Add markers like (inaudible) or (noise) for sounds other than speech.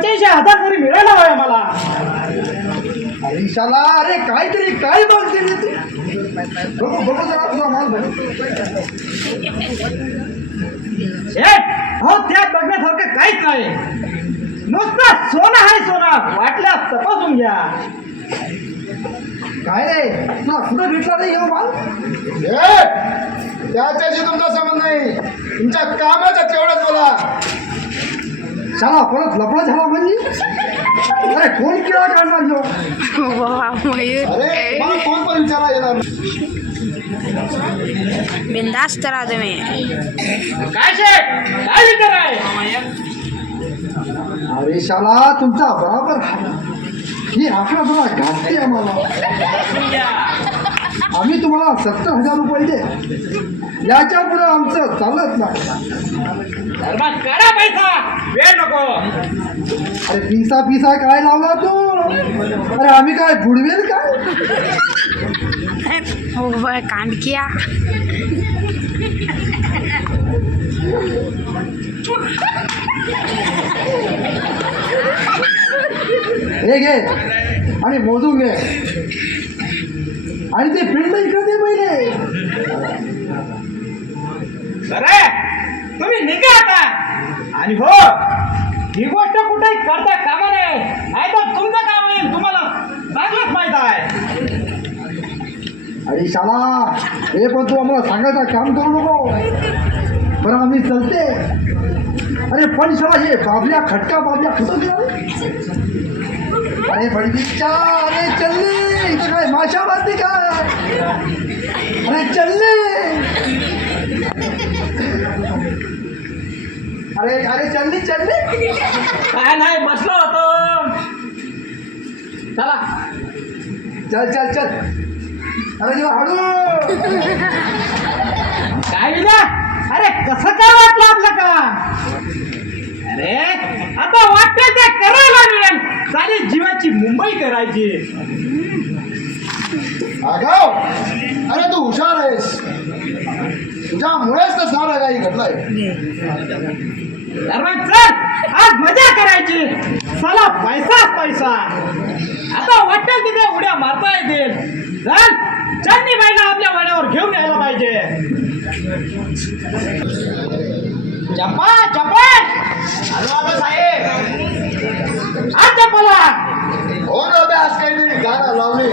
पंच्याऐंशी हजार तरी मिळायला हवंय मला. अरे शाला अरे काहीतरी काय मागते रे तू? बघू बघू जरा तुझा माल बघू. शेठ हो त्यात बघण्यासारखं काहीच नाही. नुसतं सोनं आहे सोनं. वाटल्यास तपासून घ्या. काय रे? तुला कुठं भेटला रे येऊ माल? ए, त्याच्याशी तुमचा संबंध नाही. तुमच्या कामाचा तेवढंच बोला. शाला परत लपडा झाला म्हणजे? अरे कोण किडा काढणार अरे मला कोण पण विचारा येणार बिंदास्त राहा तुम्ही काय शेठ काय विचार आहे? अरे शाला तुमचा बराबर ही आकडा थोडा घातली आम्हाला आम्ही तुम्हाला सत्तर हजार रुपये दे. याच्यापुढे आमचं चालत नाही. धर्मात अरे पिसा पिसा काय लावला तू? अरे आम्ही काय बुडवेल काय? हो बाय कांडकिया. हे घे. आणि मोजून घे. आणि ते फिल्ड इकडे दे पहिले. अरे तुम्ही निघा आता. आणि हो ही करता कामा नये नाही तर तुमचं काम होईल तुम्हाला चांगलंच माहीत आहे. अरे शाला हे पण तू आम्हाला सांगायचं काम करू नको. बरं आम्ही चलते. अरे पण शाला हे बाबल्या खटका बाबल्या कुठं अरे बडगीच्या अरे चल्ले इथं काय माशा बांधते काय? अरे अरे चल्ली चल्ली काय नाही बसलो होतो. चला. चल चल चल. अरे देवा हळू. (laughs) काय विना? अरे कसं काय वाटलं आपलं का अरे आता वाटतं ते करायला चालेल जीवाची मुंबई करायची. आगाव. अरे तू हुशार आहेस. तुझ्यामुळेच तर सारा काही घडलाय. चल आज मजा करायची. चला पैसा पैसा. आता वाटेल तिथे उड्या मारता येतील. चल चन्नी बाईला आपल्या वाड्यावर घेऊन यायला पाहिजे. चंपा चंपा आलो साहेब. हा चंपाला हो ना आज काही गाणं लावले